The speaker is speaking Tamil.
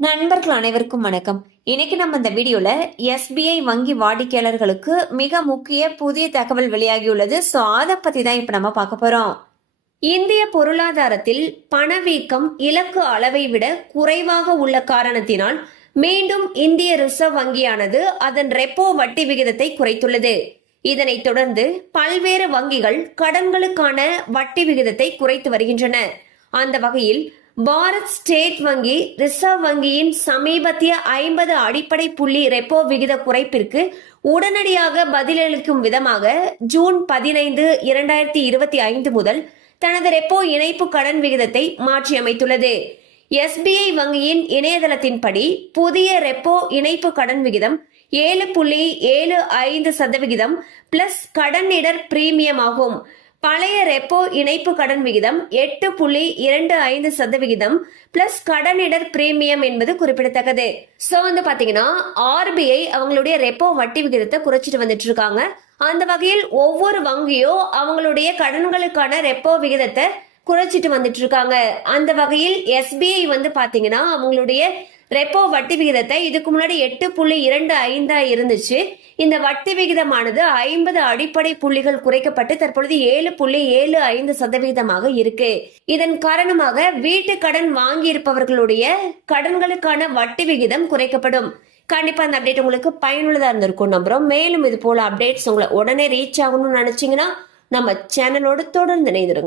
நண்பர்கள் அனைவருக்கும் வணக்கம். இன்னைக்கு நம்ம இந்த வீடியோல எஸ்பிஐ வங்கி வாடிக்கையாளர்களுக்கு மிக முக்கிய புதிய தகவல் வெளியாகியுள்ளது. சோ அதை பத்தி தான் இப்ப நம்ம பார்க்க போறோம். இந்திய பொருளாதாரத்தில் பணவீக்கம் இலக்கு அளவை விட குறைவாக உள்ள காரணத்தினால் மீண்டும் இந்திய ரிசர்வ் வங்கியானது அதன் ரெப்போ வட்டி விகிதத்தை குறைத்துள்ளது. இதனைத் தொடர்ந்து பல்வேறு வங்கிகள் கடன்களுக்கான வட்டி விகிதத்தை குறைத்து வருகின்றன. அந்த வகையில் பாரத் ஸ்டேட் வங்கி ரிசர்வ் வங்கியின் சமீபத்திய 50 அடிப்படை புள்ளி ரெப்போ விகித குறைப்பிற்கு உடனடியாக பதிலளிக்கும் விதமாக ஜூன் 15, 2025 முதல் தனது ரெப்போ இணைப்பு கடன் விகிதத்தை மாற்றியமைத்துள்ளது. எஸ்பிஐ வங்கியின் இணையதளத்தின்படி புதிய ரெப்போ இணைப்பு கடன் விகிதம் 7.75% பிளஸ் கடனிடர் பிரீமியம் ஆகும். பழைய ரெப்போ இணைப்பு கடன் விகிதம் 8.25% பிளஸ் கடனிடர் பிரீமியம் என்பது குறிப்பிடத்தக்கது. சோ பாத்தீங்கன்னா ஆர்பிஐ அவங்களுடைய ரெப்போ வட்டி விகிதத்தை குறைச்சிட்டு வந்துட்டு இருக்காங்க. அந்த வகையில் ஒவ்வொரு வங்கியோ அவங்களுடைய கடன்களுக்கான ரெப்போ விகிதத்தை குறைச்சிட்டு வந்துட்டு இருக்காங்க. அந்த வகையில் எஸ்பிஐ பாத்தீங்கன்னா அவங்களுடைய ரெப்போ வட்டி விகிதத்தை இதுக்கு முன்னாடி 8.25 இருந்துச்சு. இந்த வட்டி விகிதமானது 50 அடிப்படை புள்ளிகள் குறைக்கப்பட்டு தற்பொழுது 7.75% இருக்கு. இதன் காரணமாக வீட்டு கடன் வாங்கி இருப்பவர்களுடைய கடன்களுக்கான வட்டி விகிதம் குறைக்கப்படும். கண்டிப்பா அந்த அப்டேட் உங்களுக்கு பயனுள்ளதா இருந்திருக்கும் நம்புறோம். மேலும் இது போல அப்டேட்ஸ் உங்களை உடனே ரீச் ஆகணும்னு நினைச்சீங்கன்னா நம்ம சேனலோடு தொடர்ந்து இணைந்திருங்கள்.